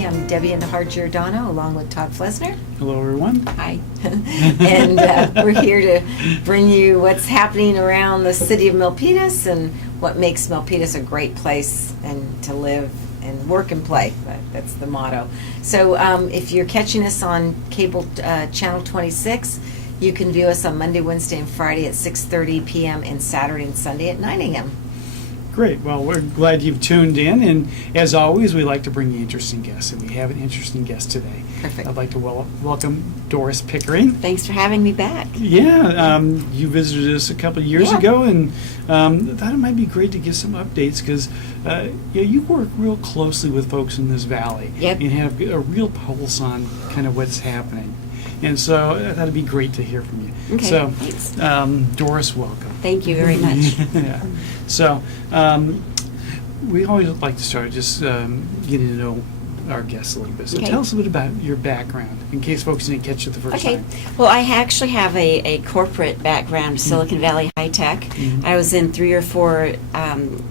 me. I'm Debbie Giordano, along with Todd Flesner. Hello, everyone. Hi. And we're here to bring you what's happening around the city of Milpitas and what makes Milpitas a great place and to live and work and play. That's the motto. So if you're catching us on cable channel 26, you can view us on Monday, Wednesday, and Friday at 6:30 p.m. and Saturday and Sunday at 9 a.m. Great. Well, we're glad you've tuned in. And as always, we like to bring you interesting guests. And we have an interesting guest today. Perfect. I'd like to welcome Doris Pickering. Thanks for having me back. Yeah. You visited us a couple of years Yeah. ago. And thought it might be great to give some updates because you work real closely with folks in this valley. Yep. And have a real pulse on kind of what's happening. And so I thought it'd be great to hear from you. Okay, So, thanks. Doris, welcome. Thank you very much. Yeah. So, we always like to start just getting to know our guests a little bit. So Okay. tell us a bit about your background, in case folks didn't catch it the first Okay. time. Well, I actually have a corporate background, Silicon Valley High Tech. Mhm. I was in 3 or 4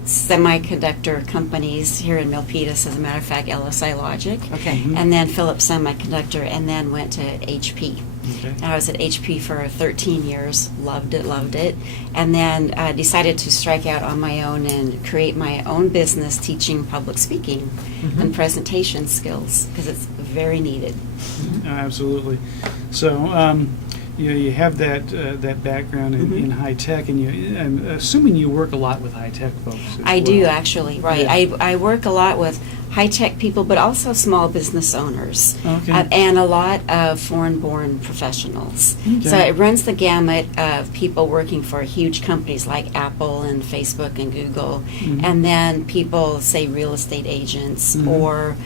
semiconductor companies here in Milpitas, as a matter of fact, LSI Logic, Okay. Mhm. and then Philips Semiconductor, and then went to HP. Okay. I was at HP for 13 years, loved it, and then decided to strike out on my own and create my own business teaching public speaking Mhm. and presentation skills, because it's very needed. Absolutely. So, you have that background Mhm. in high tech, and I'm assuming you work a lot with high tech folks. As I do, well. actually, right. Yeah. I work a lot with high-tech people, but also small business owners, Okay. and a lot of foreign-born professionals. Okay. So it runs the gamut of people working for huge companies like Apple and Facebook and Google, Mhm. and then people, say, real estate agents, Mhm. or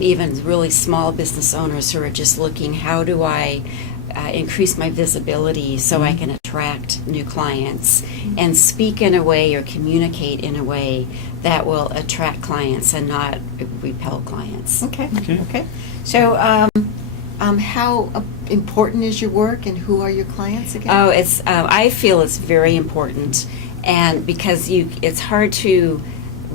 even really small business owners who are just looking, how do I increase my visibility so I Mhm. can attract new clients and speak in a way or communicate in a way that will attract clients and not repel clients. Okay. Okay. So, how important is your work, and who are your clients again? Oh, it's. I feel it's very important, and because it's hard to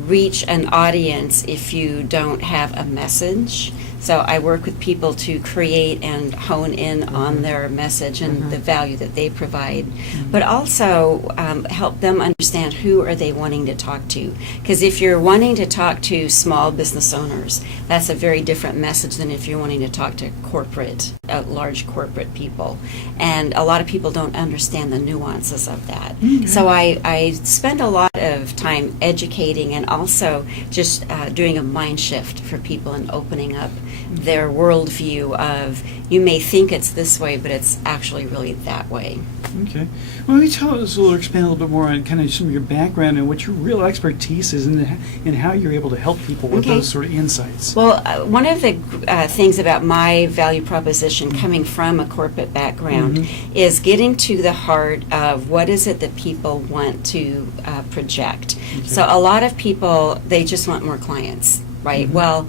reach an audience if you don't have a message. So I work with people to create and hone in on their message and the value that they provide, but also help them understand who are they wanting to talk to. Because if you're wanting to talk to small business owners, that's a very different message than if you're wanting to talk to large corporate people. And a lot of people don't understand the nuances of that. Okay. So I spend a lot of time educating and also just doing a mind shift for people and opening up their worldview of, you may think it's this way, but it's actually really that way. Okay. Well, maybe tell us a little, expand a little bit more on kind of some of your background and what your real expertise is, and how you're able to help people with Okay. those sort of insights. Well, one of the things about my value proposition coming from a corporate background is getting to the heart of what is it that people want to project. Okay. So a lot of people, they just want more clients, right? Mhm. Well,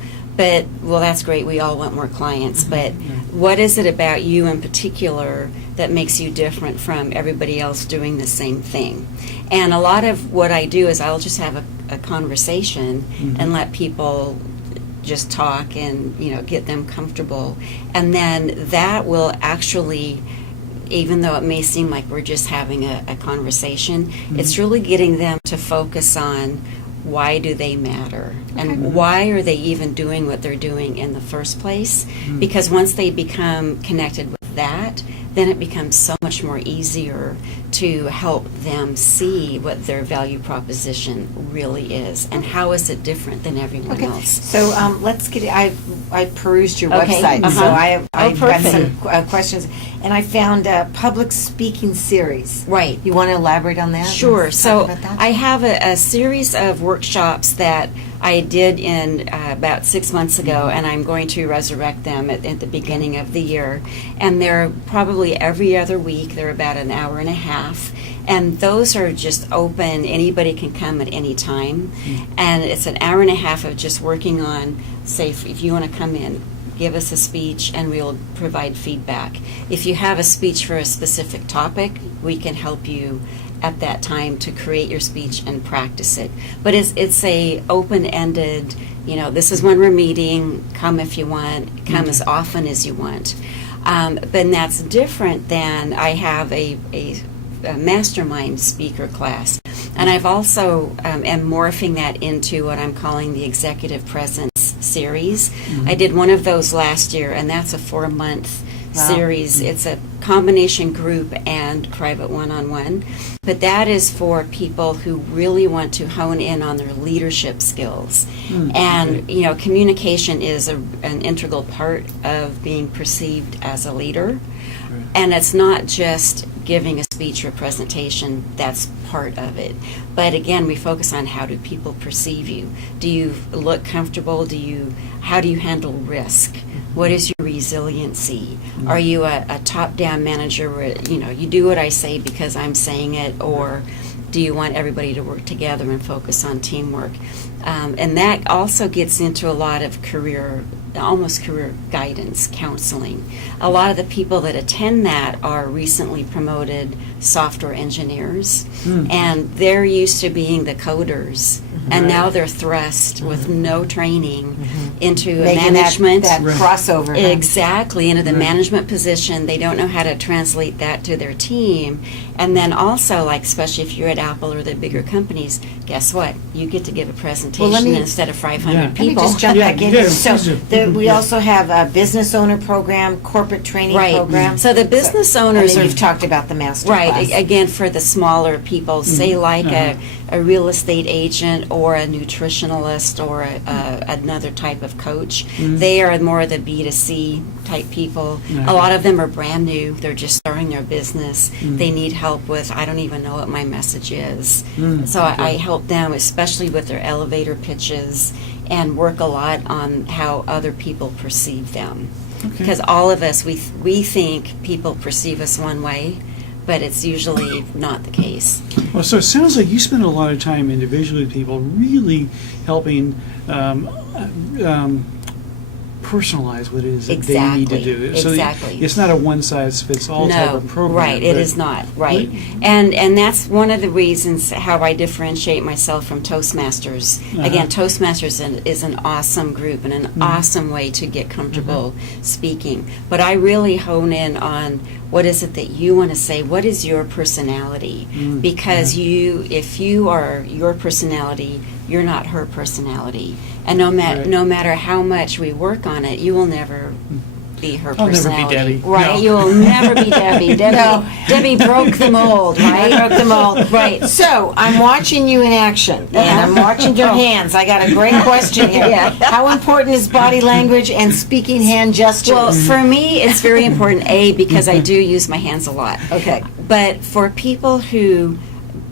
that's great. We all want more clients, but Yeah. what is it about you in particular that makes you different from everybody else doing the same thing? And a lot of what I do is I'll just have a conversation Mhm. and let people just talk and get them comfortable, and then that will actually, even though it may seem like we're just having a conversation, it's really getting them to focus on why do they matter, and why are they even doing what they're doing in the first place. Because once they become connected with that, then it becomes so much more easier to help them see what their value proposition really is and how is it different than everyone Okay. else. So let's get. I perused your Okay. website, so Uh-huh. I've got some perfect. questions, and I found a public speaking series. Right. You want to elaborate on that? Sure. Let's So talk about that. I have a series of workshops that I did in about 6 months ago, and I'm going to resurrect them at the beginning of the year. And they're probably every other week. They're about an hour and a half. And those are just open. Anybody can come at any time. And it's an hour and a half of just working on, say, if you want to come in, give us a speech and we'll provide feedback. If you have a speech for a specific topic, we can help you at that time to create your speech and practice it. But it's a open-ended, this is when we're meeting, come if you want, come as often as you want. But that's different than I have a mastermind speaker class. And I've also am morphing that into what I'm calling the Executive Presence series. I did one of those last year, and that's a 4-month series. It's a combination group and private one-on-one. But that is for people who really want to hone in on their leadership skills. And, communication is an integral part of being perceived as a leader. And it's not just giving a speech or presentation, that's part of it. But again, we focus on how do people perceive you. Do you look comfortable? How do you handle risk? What is your resiliency? Are you a top-down manager where, you do what I say because I'm saying it, or do you want everybody to work together and focus on teamwork? And that also gets into a lot of almost career guidance, counseling. A lot of the people that attend that are recently promoted software engineers, and they're used to being the coders, and now they're thrust with no training into Making management. that crossover. Huh? Exactly, into the management position. They don't know how to translate that to their team. And then also, especially if you're at Apple or the bigger companies, guess what? You get to give a presentation instead of 500 people. Let me just jump back in here. So please we also have a business owner program, corporate training program. So the business owners and then are... you've talked about the master class. Right, again, for the smaller people, say a real estate agent or a nutritionalist or another type of coach. They are more of the B2C type people. A lot of them are brand new. They're just starting their business. They need help with, I don't even know what my message is. So I help them, especially with their elevator pitches, and work a lot on how other people perceive them. Because all of us, we think people perceive us one way, but it's usually not the case. Well, so it sounds like you spend a lot of time individually with people, really helping personalize what it is that they need to do. So it's not a one-size-fits-all type of program. Right, it is not, right. And that's one of the reasons how I differentiate myself from Toastmasters. Again, Toastmasters is an awesome group and an awesome way to get comfortable speaking. But I really hone in on what is it that you want to say? What is your personality? Because if you are your personality, you're not her personality. And no matter how much we work on it, you will never be her personality. I'll never be Debbie. Right, No. you will never be Debbie. Debbie broke the mold, right? Broke the mold. Right. So I'm watching you in action, and I'm watching your hands. I got a great question here. How important is body language and speaking hand gestures? Well, for me, it's very important, because I do use my hands a lot. Okay. But for people who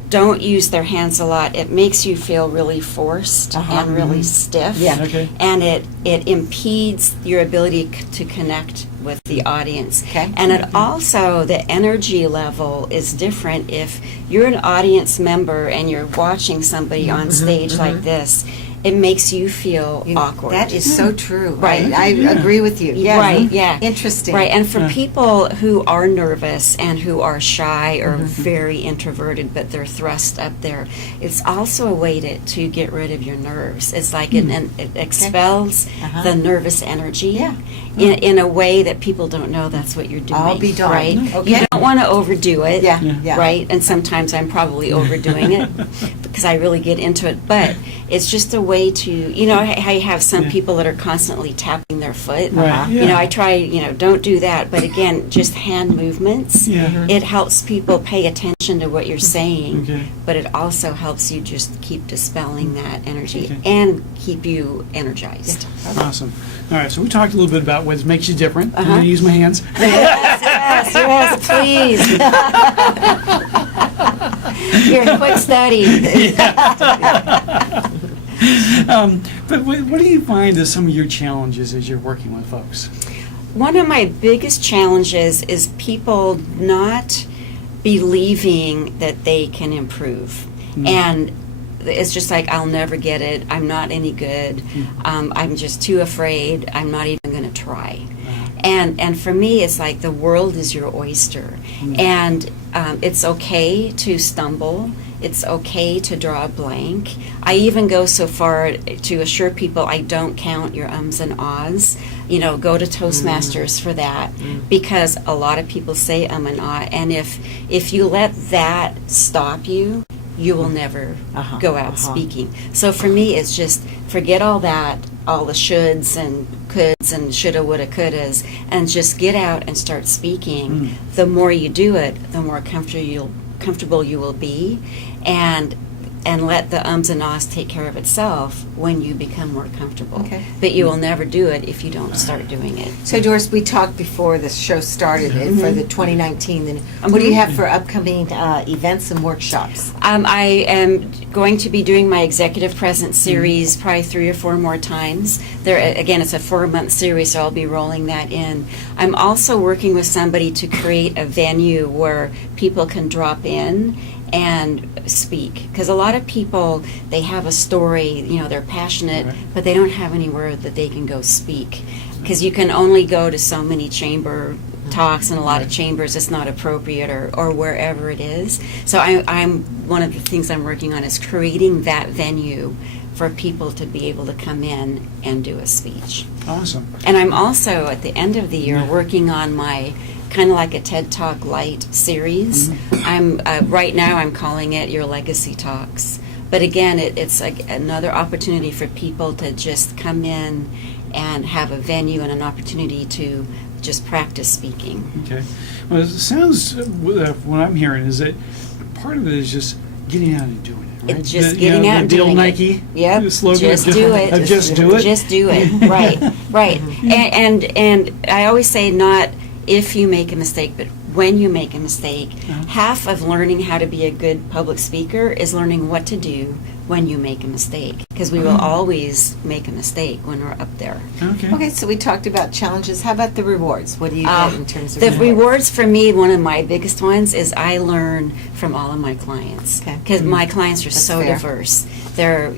don't use their hands a lot, it makes you feel really forced and really stiff. Yeah. Okay. And it impedes your ability to connect with the audience. Okay. And it also, the energy level is different if you're an audience member and you're watching somebody on stage like this. It makes you feel awkward. That is so true. Right. I agree with you. Yeah. Right, yeah. Interesting. Right, and for people who are nervous and who are shy or very introverted, but they're thrust up there, it's also a way to get rid of your nerves. It's like it expels the nervous energy in a way that people don't know that's what you're doing. I'll be darned. Right? Okay. You don't want to overdo it. Yeah. Right? And sometimes I'm probably overdoing it because I really get into it. But it's just a way to, I have some people that are constantly tapping their foot. Right. I try, don't do that. But again, just hand movements. It helps people pay attention to what you're saying. But it also helps you just keep dispelling that energy and keep you energized. Awesome. All right, so we talked a little bit about what makes you different. I'm going to use my hands. Yes, please. You're a quick study. But what do you find as some of your challenges as you're working with folks? One of my biggest challenges is people not believing that they can improve. And it's just like, I'll never get it. I'm not any good. I'm just too afraid. I'm not even going to try. And for me, it's like the world is your oyster. And it's okay to stumble. it's okay to draw a blank. I even go so far to assure people I don't count your ums and ahs. You know, go to Toastmasters for that, because a lot of people say and ah, and if you let that stop you, you will never go out speaking. So for me, it's just forget all that, all the shoulds and coulds and shoulda, woulda, couldas, and just get out and start speaking. The more you do it, the more comfortable you will be, and let the ums and ahs take care of itself when you become more comfortable. Okay. But you will never do it if you don't start doing it. So Doris, we talked before the show started for the 2019. And what do you have for upcoming events and workshops? I am going to be doing my Executive Presence series probably 3 or 4 more times. Again, it's a 4-month series, so I'll be rolling that in. I'm also working with somebody to create a venue where people can drop in and speak, because a lot of people, they have a story, you know, they're passionate, but they don't have anywhere that they can go speak, because you can only go to so many chamber talks, and a lot of chambers it's not appropriate, or wherever it is. So I'm one of the things I'm working on is creating that venue for people to be able to come in and do a speech. Awesome. And I'm also at the end of the year working on my kind of like a TED Talk Light series. I'm right now I'm calling it Your Legacy Talks. But again, it's like another opportunity for people to just come in and have a venue and an opportunity to just practice speaking. Okay. Well, it sounds, what I'm hearing is that part of it is just getting out and doing it, right? It's just getting out and the old doing Nike it. Yep. slogan. Just do it. Just do it. Just do it. Right. Right. And I always say not if you make a mistake, but when you make a mistake. Half of learning how to be a good public speaker is learning what to do when you make a mistake, because we will always make a mistake when we're up there. Okay, so we talked about challenges. How about the rewards? What do you get in terms of the rewards? For me, one of my biggest ones is I learn from all of my clients, because my clients are so fair. diverse. They're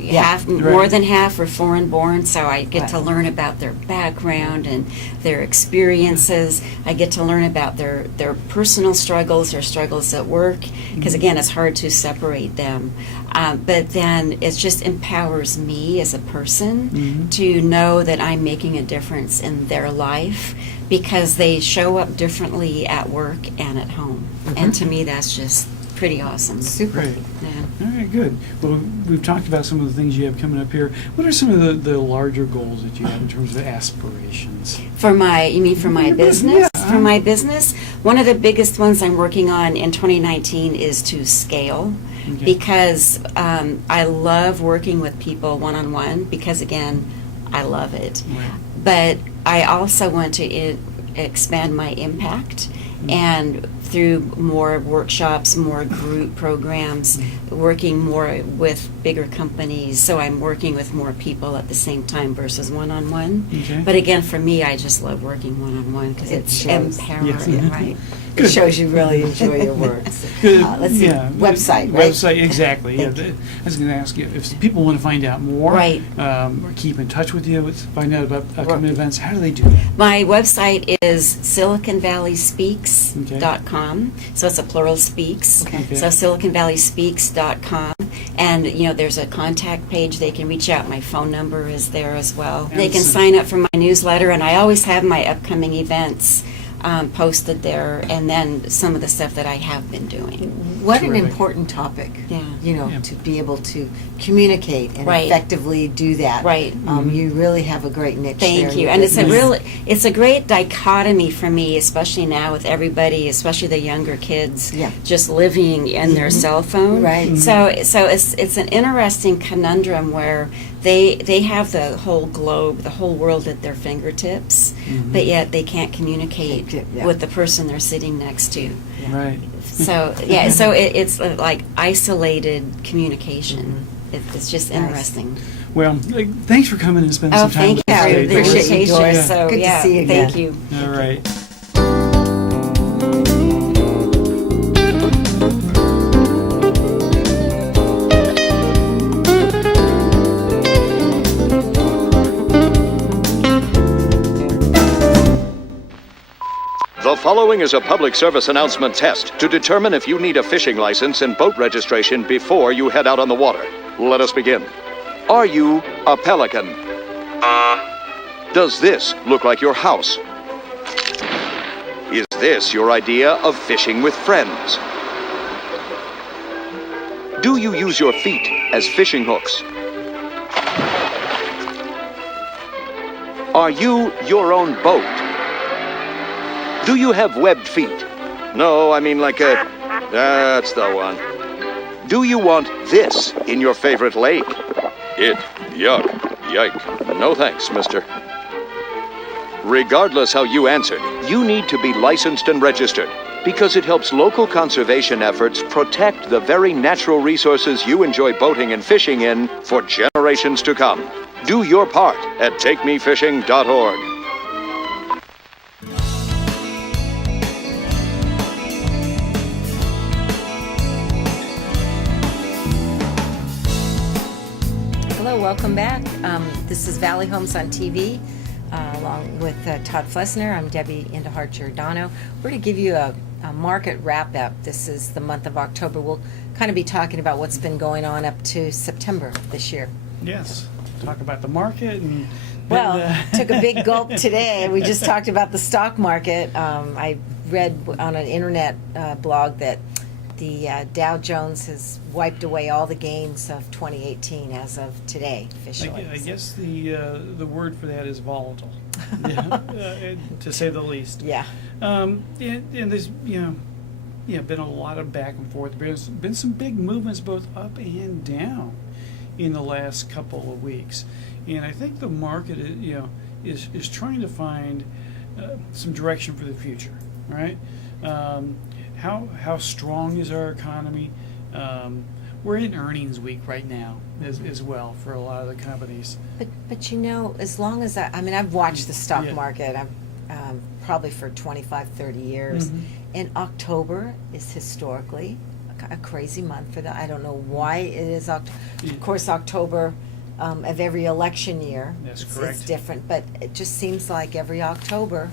more than half are foreign born, so I get to learn about their background and their experiences. I get to learn about their personal struggles, their struggles at work, because again, it's hard to separate them. But then it just empowers me as a person to know that I'm making a difference in their life, because they show up differently at work and at home. And to me, that's just pretty awesome. Super. Great. Yeah. All right, good. Well, we've talked about some of the things you have coming up here. What are some of the larger goals that you have in terms of aspirations? You mean for my Your business? yeah. For my business, one of the biggest ones I'm working on in 2019 is to scale. Okay. Because I love working with people one-on-one, because again, I love it. Right. But I also want to expand my impact, and through more workshops, more group programs, working more with bigger companies. So I'm working with more people at the same time versus one-on-one. Okay. But again, for me, I just love working one-on-one because It it's shows. empowering, Yes. right? It shows you really enjoy your work. Good. Let's see, website, right? Website, exactly. Yeah. Thank you. I was going to ask you, if people want to find out more, Right. Or keep in touch with you, find out about upcoming events, how do they do that? My website is SiliconValleySpeaks.com. So it's a plural speaks. Okay. So SiliconValleySpeaks.com. And, there's a contact page. They can reach out. My phone number is there as well. They can sign up for my newsletter, and I always have my upcoming events posted there, and then some of the stuff that I have been doing. What an Terrific. important topic. Yeah. Yeah. To be able to communicate and Right. effectively do that. Right. You really have a great niche there. Thank in you. your And it's business. it's a great dichotomy for me, especially now with everybody, especially the younger kids, Yeah. just living in their cell phone. Right. So it's an interesting conundrum where they have the whole globe, the whole world at their fingertips, but yet they can't communicate Yeah. with the person they're sitting next to. Right. So it's like isolated communication. It's just interesting. Well, thanks for coming and spending some time Thank with you us for today, the Doris. invitation. Doris. So Good to yeah, see you thank again. you. All right. The following following is a public service announcement test to determine if you need a fishing license and boat registration before you head out on the water. Let us begin. Are you a pelican? Does this look like your house? Is this your idea of fishing with friends? Do you use your feet as fishing hooks? Are you your own boat? Do you have webbed feet? No, I mean like a... That's the one. Do you want this in your favorite lake? Yuck, yike. No thanks, mister. Regardless how you answered, you need to be licensed and registered because it helps local conservation efforts protect the very natural resources you enjoy boating and fishing in for generations to come. Do your part at takemefishing.org. Hello, welcome back. This is Valley Homes on TV, along with Todd Flesner. I'm Debbie Giordano. We're going to give you a market wrap-up. This is the month of October. We'll kind of be talking about what's been going on up to September this year. Yes. Talk about the market and... Well, took a big gulp today. We just talked about the stock market. I read on an internet blog that the Dow Jones has wiped away all the gains of 2018 as of today, officially. I guess the word for that is volatile, to say the least. Yeah. And there's been a lot of back and forth. There's been some big movements both up and down in the last couple of weeks, and I think the market is trying to find some direction for the future, right? How strong is our economy? We're in earnings week right now as well for a lot of the companies. But as long as I've watched the stock Yeah. market. I've probably for 25, 30 years, Mhm. and October is historically a crazy month for that. I don't know why it is October. Yeah. Of course, October of every election year. That's it's correct. different, but it just seems like every October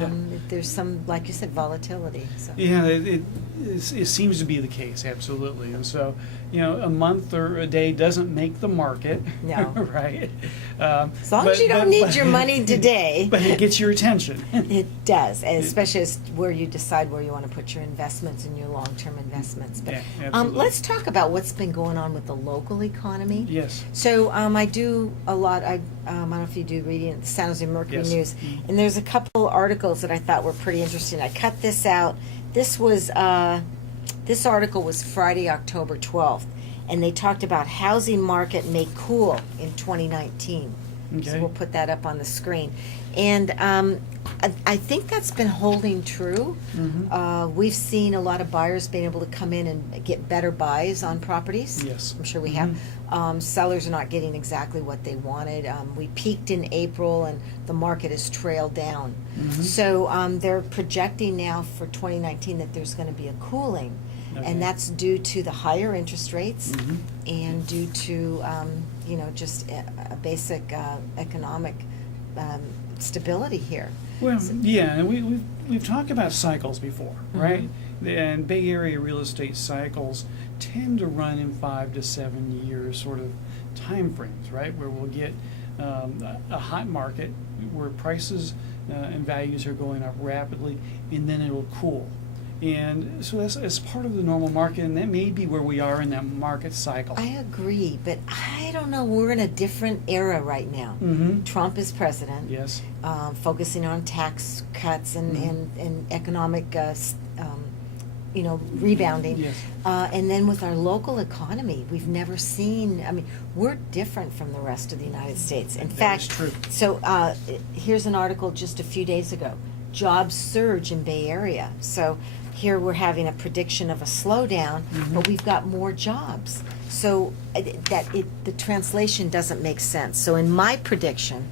Yeah. there's some, like you said, volatility. So. Yeah, it seems to be the case, absolutely. And so, a month or a day doesn't make the market, No. right? As long as you don't need your money today. But it gets your attention. It does, and especially as where you decide where you want to put your investments and your long-term investments. But Yeah, absolutely. let's talk about what's been going on with the local economy. Yes. So I do a lot. I don't know if you do reading the San Jose Mercury Yes. News, Mhm. and there's a couple articles that I thought were pretty interesting. I cut this out. This article was Friday, October 12th, and they talked about housing market may cool in 2019. Okay. So we'll put that up on the screen. And I think that's been holding true. Mhm. We've seen a lot of buyers being able to come in and get better buys on properties. Yes. I'm sure we have. Sellers are not getting exactly what they wanted. We peaked in April, and the market has trailed down. Mhm. So they're projecting now for 2019 that there's going to be a cooling. Okay. And that's due to the higher interest rates Mhm. and due to, just a basic economic stability here. Well, So- yeah, and we've talked about cycles before, right? Mm-hmm. And Bay Area real estate cycles tend to run in 5 to 7 years sort of time frames, right? Where we'll get a hot market where prices and values are going up rapidly, and then it'll cool. And so that's part of the normal market, and that may be where we are in that market cycle. I agree, but I don't know. We're in a different era right now. Mm-hmm. Trump is president, Yes. focusing on tax cuts and, Mhm. and economic, rebounding. Yes. And then with our local economy, we've never seen, we're different from the rest of the United States. In That fact, is true. so here's an article just a few days ago. Jobs surge in Bay Area. So here we're having a prediction of a slowdown, Mhm. but we've got more jobs. So the translation doesn't make sense. So in my prediction,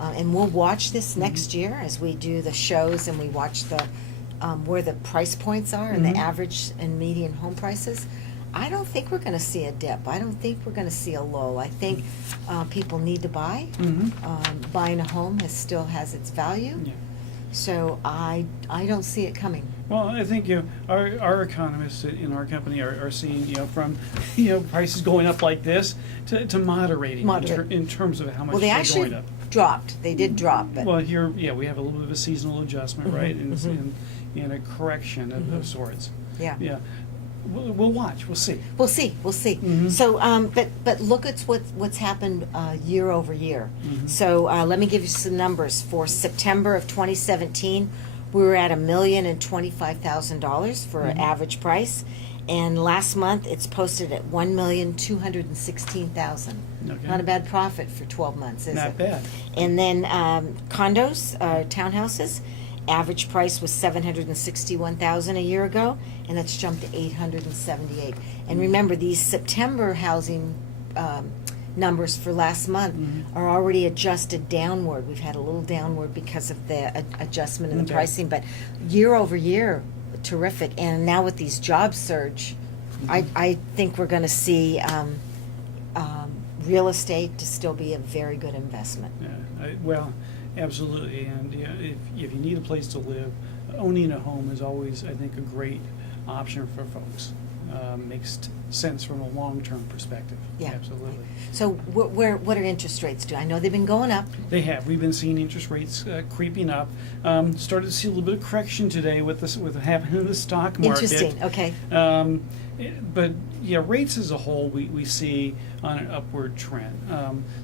and we'll watch this next year as we do the shows and we watch the where the price points are and Mhm. the average and median home prices. I don't think we're going to see a dip. I don't think we're going to see a lull. I think people need to buy. Mm-hmm. Buying a home still has its value. Yeah. So I don't see it coming. Well, I think our economists in our company are seeing from prices going up like this to moderating Moderate. in terms of how much Well, they they're actually going up. dropped. They did drop, but Well, here, we have a little bit of a seasonal adjustment, right, mhm. and a correction of sorts. yeah. Yeah, we'll watch. We'll see. We'll see. We'll see. Mhm. So, but look at what's happened year over year. Mhm. So let me give you some numbers. For September of 2017, we were at $1,025,000 for an Mhm. average price, and last month it's posted at $1,216,000. Okay. Not a bad profit for 12 months, is Not it? bad. And then condos, townhouses, average price was $761,000 a year ago, and that's jumped to $878. And remember, these September housing numbers for last month Mhm. are already adjusted downward. We've had a little downward because of the adjustment in the Okay. pricing, but year over year, terrific. And now with these job surge, I think we're going to see real estate to still be a very good investment. Yeah, well, absolutely, and if you need a place to live, owning a home is always, I think, a great option for folks. Makes sense from a long-term perspective. Yeah. Absolutely. So what are interest rates do? I know they've been going up. They have. We've been seeing interest rates creeping up. Started to see a little bit of correction today with what happened in the stock market. Interesting, okay. But yeah, rates as a whole, we see on an upward trend.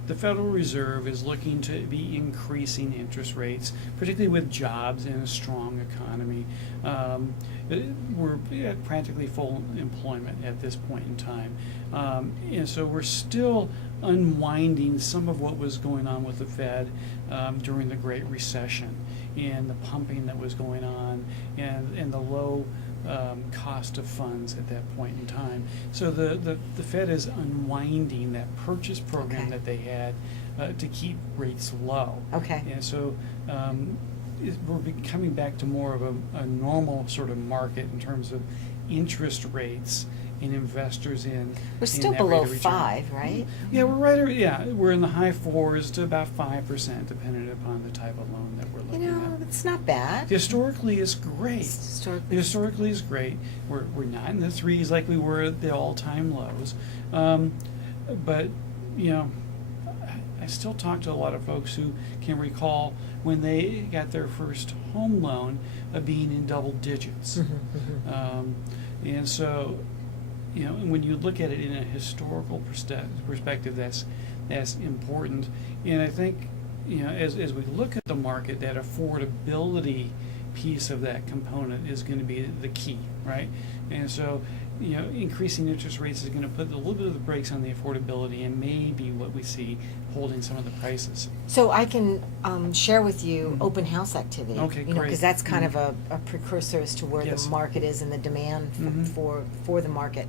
The Federal Reserve is looking to be increasing interest rates, particularly with jobs and a strong economy. We're at practically full employment at this point in time. And so we're still unwinding some of what was going on with the Fed during the Great Recession, and the pumping that was going on, and the low cost of funds at that point in time. So the Fed is unwinding that purchase program Okay. that they had to keep rates low. Okay. And so we're coming back to more of a normal sort of market in terms of interest rates and investors in. We're still that rate below of return. 5, right? Yeah, we're in the high 4s to about 5%, depending upon the type of loan that we're You looking know, at. it's not bad. Historically, it's great. Historically is great. We're not in the 3s like we were at the all-time lows. But, I still talk to a lot of folks who can recall when they got their first home loan being in double digits. And so, when you look at it in a historical perspective, that's important. And I think, as we look at the market, that affordability piece of that component is going to be the key, right? And so, increasing interest rates is going to put a little bit of the brakes on the affordability, and maybe what we see holding some of the prices. So I can share with you open house activity. Okay, great. great. Because that's kind of a precursor as to where Yes. the market is and the demand Mhm. for the market.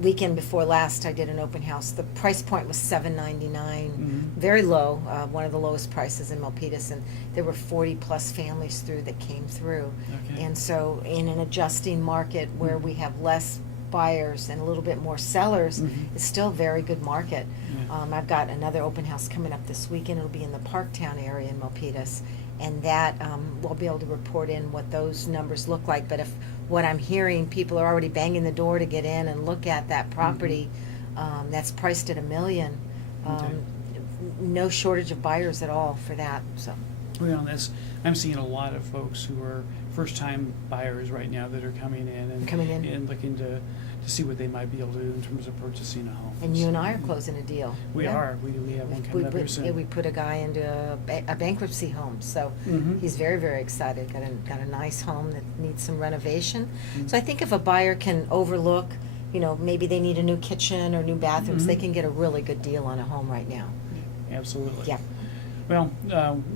Weekend before last, I did an open house. The price point was $799, very low, one of the lowest prices in Milpitas, and there were 40-plus families that came through. Okay. And so in an adjusting market where we have less buyers and a little bit more sellers, it's still a very good market. Yeah. I've got another open house coming up this weekend. It'll be in the Parktown area in Milpitas, and that we'll be able to report in what those numbers look like. But if what I'm hearing, people are already banging the door to get in and look at that property that's priced at $1 million. Okay. No shortage of buyers at all for that. So Well, I'm seeing a lot of folks who are first-time buyers right now that are coming in and looking to see what they might be able to do in terms of purchasing a home. and you and I are closing a deal. We Yeah. are. We have one coming up here soon. We put a guy into a bankruptcy home, so Mhm. he's very, very excited. Got a nice home that needs some renovation. Mhm. So I think if a buyer can overlook, maybe they need a new kitchen or new bathrooms, they Mhm. can get a really good deal on a home right now. Absolutely. Yeah. Well,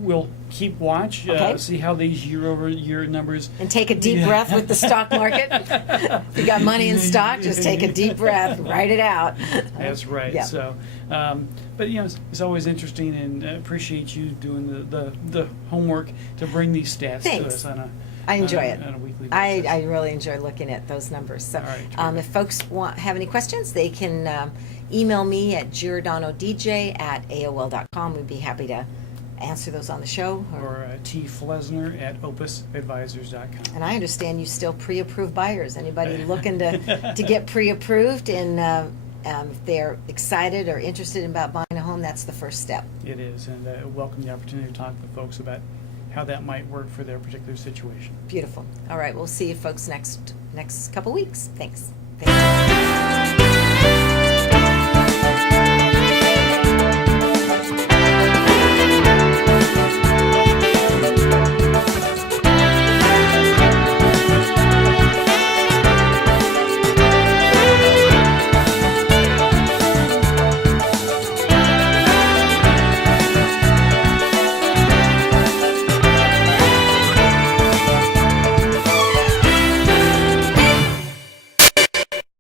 we'll keep watch, Okay. see how these year-over-year numbers. And take a deep Yeah. breath with the stock market. If you got money in stock, just take a deep breath, write it out. That's right. Yeah. So, but it's always interesting, and appreciate you doing the homework to bring these stats to Thanks. us on a. I enjoy it. On a weekly I basis. really enjoy looking at those numbers. So All right, if folks have any questions, they can email me at giordanodj@aol.com. We'd be happy to answer those on the show? Or T. Flesner at opusadvisors.com. And I understand you still pre-approve buyers. Anybody looking to get pre-approved, and if they're excited or interested about buying a home, that's the first step. It is, and welcome the opportunity to talk with folks about how that might work for their particular situation. Beautiful. All right, we'll see you folks next couple weeks. Thanks. Thanks.